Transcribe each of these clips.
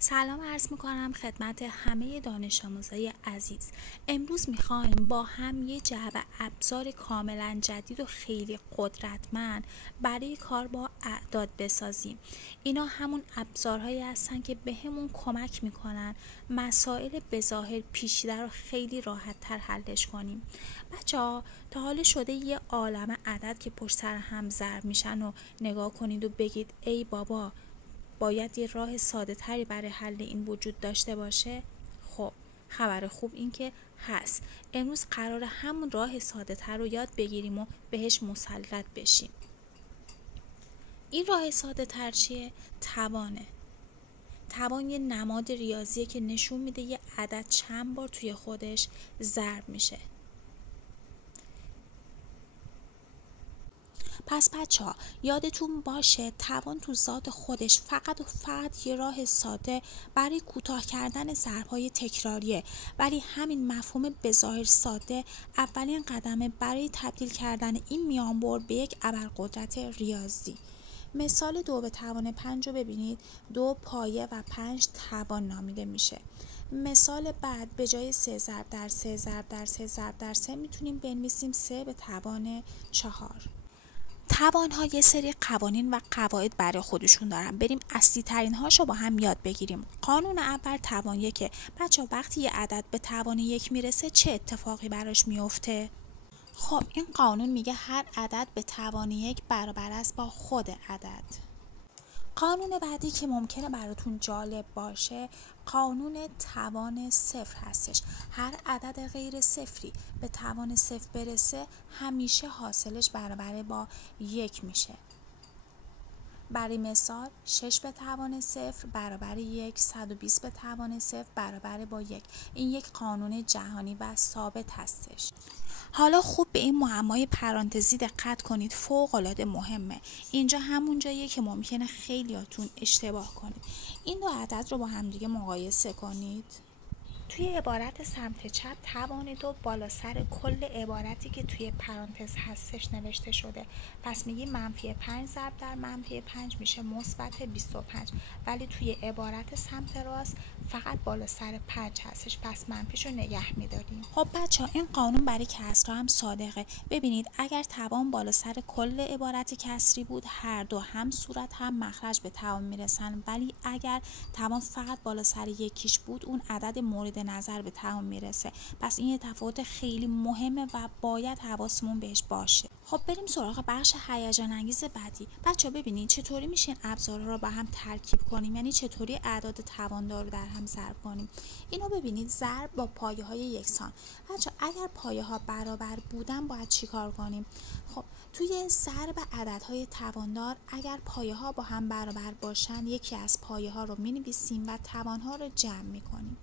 سلام عرض میکنم خدمت همه دانش آموزای عزیز. امروز میخوایم با هم یه جعبه ابزار کاملا جدید و خیلی قدرتمند برای کار با اعداد بسازیم. اینا همون ابزارهایی هستن که بهمون کمک میکنن مسائل بظاهر پیچیده رو خیلی راحت تر حلش کنیم. بچه‌ها تا حالا شده یه عالمه عدد که پشت سر هم ضرب میشن و نگاه کنید و بگید ای بابا، باید یه راه ساده تری برای حل این وجود داشته باشه؟ خب خبر خوب این که هست. امروز قراره همون راه ساده تر رو یاد بگیریم و بهش مسلط بشیم. این راه ساده تر چیه؟ توانه. توان یه نماد ریاضیه که نشون میده یه عدد چند بار توی خودش ضرب میشه. پس بچه‌ها یادتون باشه توان تو ذات خودش فقط و فقط یه راه ساده برای کوتاه کردن ضرب‌های تکراریه، ولی همین مفهوم بظاهر ساده اولین قدمه برای تبدیل کردن این میانبر به یک ابرقدرت ریاضی. مثال 2 به توان 5 رو ببینید. 2 پایه و 5 توان نامیده میشه. مثال بعد به جای 3 ضرب در 3 ضرب در 3 ضرب در 3 میتونیم بنویسیم 3 به توان 4. توان‌ها یه سری قوانین و قواعد برای خودشون دارن. بریم اصلی ترین هاشو با هم یاد بگیریم. قانون اول توان 1. بچه وقتی یه عدد به توان 1 میرسه چه اتفاقی براش میفته؟ خب این قانون میگه هر عدد به توان 1 برابر است با خود عدد. قانون بعدی که ممکنه براتون جالب باشه قانون توان 0 هستش. هر عدد غیر صفری به توان 0 برسه همیشه حاصلش برابر با 1 میشه. برای مثال 6 به توان 0 برابر 1، 120 به توان 0 برابر با 1. این یک قانون جهانی و ثابت هستش. حالا خوب به این معمای پرانتزی دقت کنید، فوق‌العاده مهمه. اینجا همون جاییه که ممکنه خیلیاتون اشتباه کنید. این دو عدد رو با همدیگه مقایسه کنید. توی عبارت سمت چپ توان 2 بالا سر کل عبارتی که توی پرانتز هستش نوشته شده. پس میگی منفی 5 ضرب در منفی 5 میشه مثبت 25. ولی توی عبارت سمت راست فقط بالا سر 5 هستش، پس منفیشو نگه میداریم. خب بچه‌ها این قانون برای کسرها هم صادقه. ببینید اگر توان بالا سر کل عبارت کسری بود هر دو هم صورت هم مخرج به توان میرسن، ولی اگر توان فقط بالا سر یکیش بود اون عدد مورد نظر به توان میرسه. پس این یه تفاوت خیلی مهمه و باید حواسمون بهش باشه. خب بریم سراغ بخش هیجان انگیز بعدی. بچه‌ها ببینید چطوری میشه این ابزارها رو با هم ترکیب کنیم، یعنی چطوری اعداد تواندار رو در هم ضرب کنیم. اینو ببینید ضرب با پایه‌های یکسان. بچه‌ها اگر پایه‌ها برابر بودن باید چیکار کنیم؟ خب توی ضرب عددهای تواندار اگر پایه‌ها با هم برابر باشن یکی از پایه‌ها رو می‌نویسیم و توان‌ها رو جمع می‌کنیم.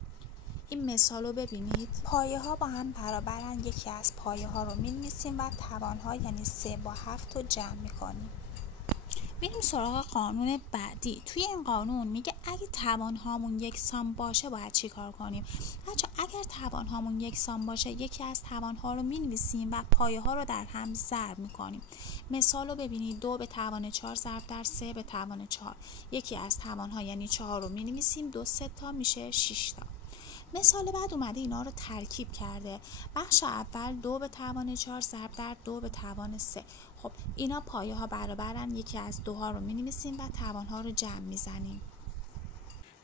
این مثال رو ببینید. پایه ها با هم برابرن، یکی از پایه ها رو می‌نویسیم و توان ها یعنی 3 با 7 رو جمع می‌کنیم. میریم سراغ قانون بعدی. توی این قانون میگه اگه توان هامون یکسان باشه باید چی کار کنیم؟ بچه اگر توان هامون یکسان باشه یکی از توان ها رو می‌نویسیم و پایه ها رو در هم ضرب می‌کنیم. مثال رو ببینید. 2 به توان 4 ضرب در 3 به توان 4. یکی از توان ها یعنی 4 رو می‌نویسیم. 2 3 تا میشه 6 تا. مثال بعد اومده اینا رو ترکیب کرده. بخش اول 2 به توان 4 ضرب در 2 به توان 3. خب اینا پایه ها برابرن، یکی از دوها رو می‌نویسیم و توان ها رو جمع میزنیم.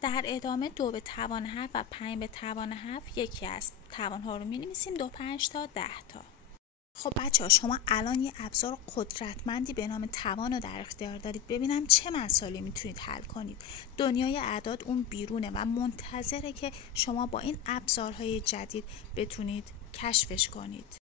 در ادامه 2 به توان 7 و 5 به توان 7 یکی از توان ها رو می‌نویسیم. 2 5 تا 10 تا. خب بچه ها شما الان یه ابزار قدرتمندی به نام توان رو در اختیار دارید. ببینم چه مسائلی میتونید حل کنید. دنیای اعداد اون بیرونه و منتظره که شما با این ابزارهای جدید بتونید کشفش کنید.